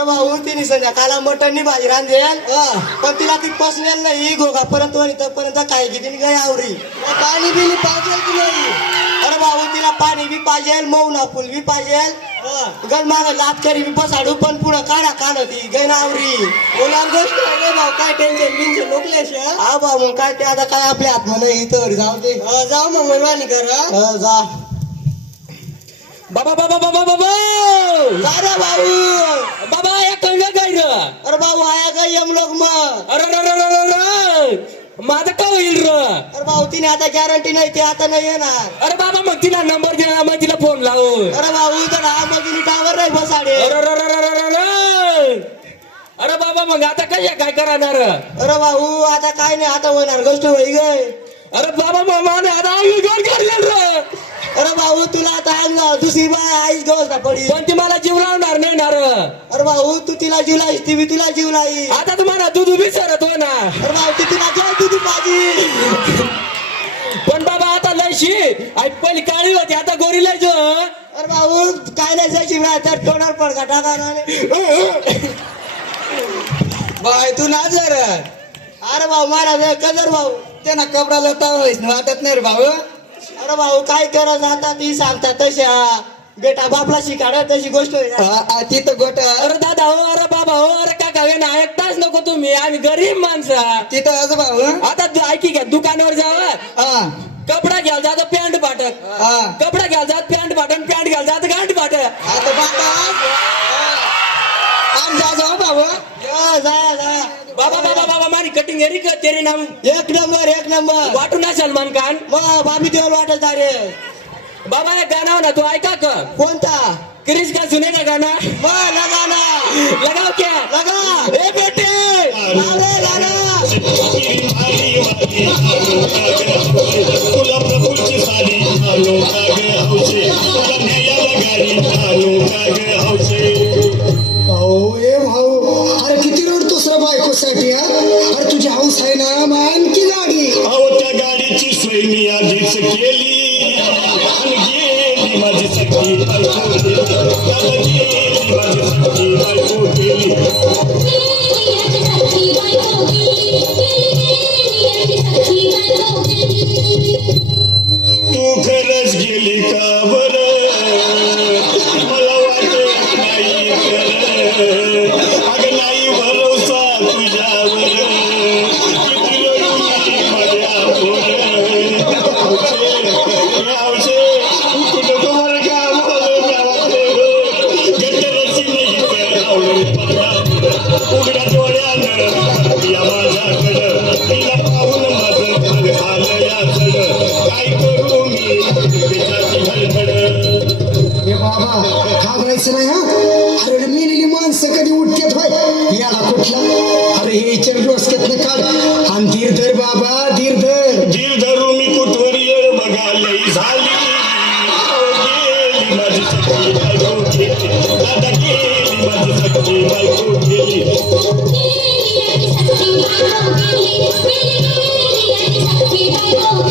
अरे भाऊ तिने संध्याकाळला मटननी भाजी रांधेल पण तिला ती पसनेल नाही गोगा परत पर्यंत काय किती काय आवरी पाणी बिनी पाहिजे की नाही. अरे भाऊ तिला पाणी बी पाहिजे मौना फुल बी पाहिजे गल माग लातकरी बी पसाडू पण पुढं काढा ती गैन आवरी बोला गोष्ट रे भाऊ काय टेन्शन बिन्शन लोकलेश हा भाऊ मग काय ते आता काय आपल्या हातमध्ये इथं जाऊ दे जाऊ मग मनमानी कर जा बाबा बाबा बाबा बाबा अरे भाऊ बाबा या कळलं काय रे? अरे भाऊ आया काय यम लोक मग अरे माझं का होईल र? अरे भाऊ तिने आता गॅरंटी नाही ते आता नाही येणार. अरे बाबा मग तिला नंबर दे ना मग तिला फोन लावू. अरे भाऊ तर हा मग टावर नाही बसाडे. अरे बाबा मग आता काय करणार? अरे भाऊ आता काय नाही आता होणार गोष्ट होई गय. अरे बाबा मग माने आता अरे भाऊ तुला आता दुसरी बाय आईच गवस पडी पण ती मला जीव लावणार नाही ना रे. अरे भाऊ तू तिला जीव लाईस ती बी तुला जीव लाई. आता तुम्हाला दूध उभी सरत हो ना. अरे भाऊ ती तुला जेव तुझी पाजी. पण बाबा आता लयशी आई पहिली काळी होती आता गोरी लय जो. अरे भाऊ काय नाही जायची तर तोंडावर पडका टाका बाय तू ना जर. अरे भाऊ महाराज कदर भाऊ त्यांना कपडा लता वाटत नाही रे भाऊ. अरे भाऊ काय करत आता ती सांगता तशा बेटा बापला शिकाडा तशी गोष्ट तिथं गोट अरे दादा हो अरे बाबा हो अरे काका ना ऐकताच नको तुम्ही आम्ही गरीब माणसं. तिथं असं भाऊ आता ऐकी घ्या दुकानावर जावं कपडा घ्यायला जात पॅन्ट फाटक कपडा घ्यायला जात पॅन्ट फाटक पॅन्ट घ्यायला जात गांठ फाटक. आता बाबा जाऊ भाऊ जा बाबा बाबा बाबा मारी कटिंग एरी का तेरे नाम एक नंबर वाटू ना सलमान खान मग बाबी देवल वाटत रे. बाबा एक गाना हो ना तू ऐका का कोणता क्रिश का सुने का गाना मग लगाना लगाओ क्या लगा ए बेटे अरे गाना तुला प्रभूची साडी घालो कागे हौसे तुला न्यायाला गाडी घालो कागे हौसे. भाऊ ए भाऊ अरे किती रडतोस रे बायकोसाठी अरे तुझी हौस आहे ना मान की गाडी. अहो त्या गाडीची सोय मी आधीच केली आणि गेली माझी सखी बायको गेली त्याला गेली माझी सखी बायको गेली. तू खरंच गेली का बरं मला वाटत नाही खरं अगं नाही भरोसा तुझ्यावर किती रडली माझ्या कुठं तुम्हाला गटरची नाही उघड्या डोळ्यानं या माझ्याकडं तिला पाहून माझं झालं या चढ काय करू मी त्याच्याची धडधड. ए बाबा घाबरायचं नाही अरे मेलेली माणसं कधी उठतात होय याला कुठला अरे हे इतर डोसक्यातनं काढ आणि धीर धर बाबा धीर धर. जीव धरू मी कुठवर येळ बघा लई झाली गेली माझी सखी बायको गेली दादा गेली माझी सखी बायको गेली. Baby,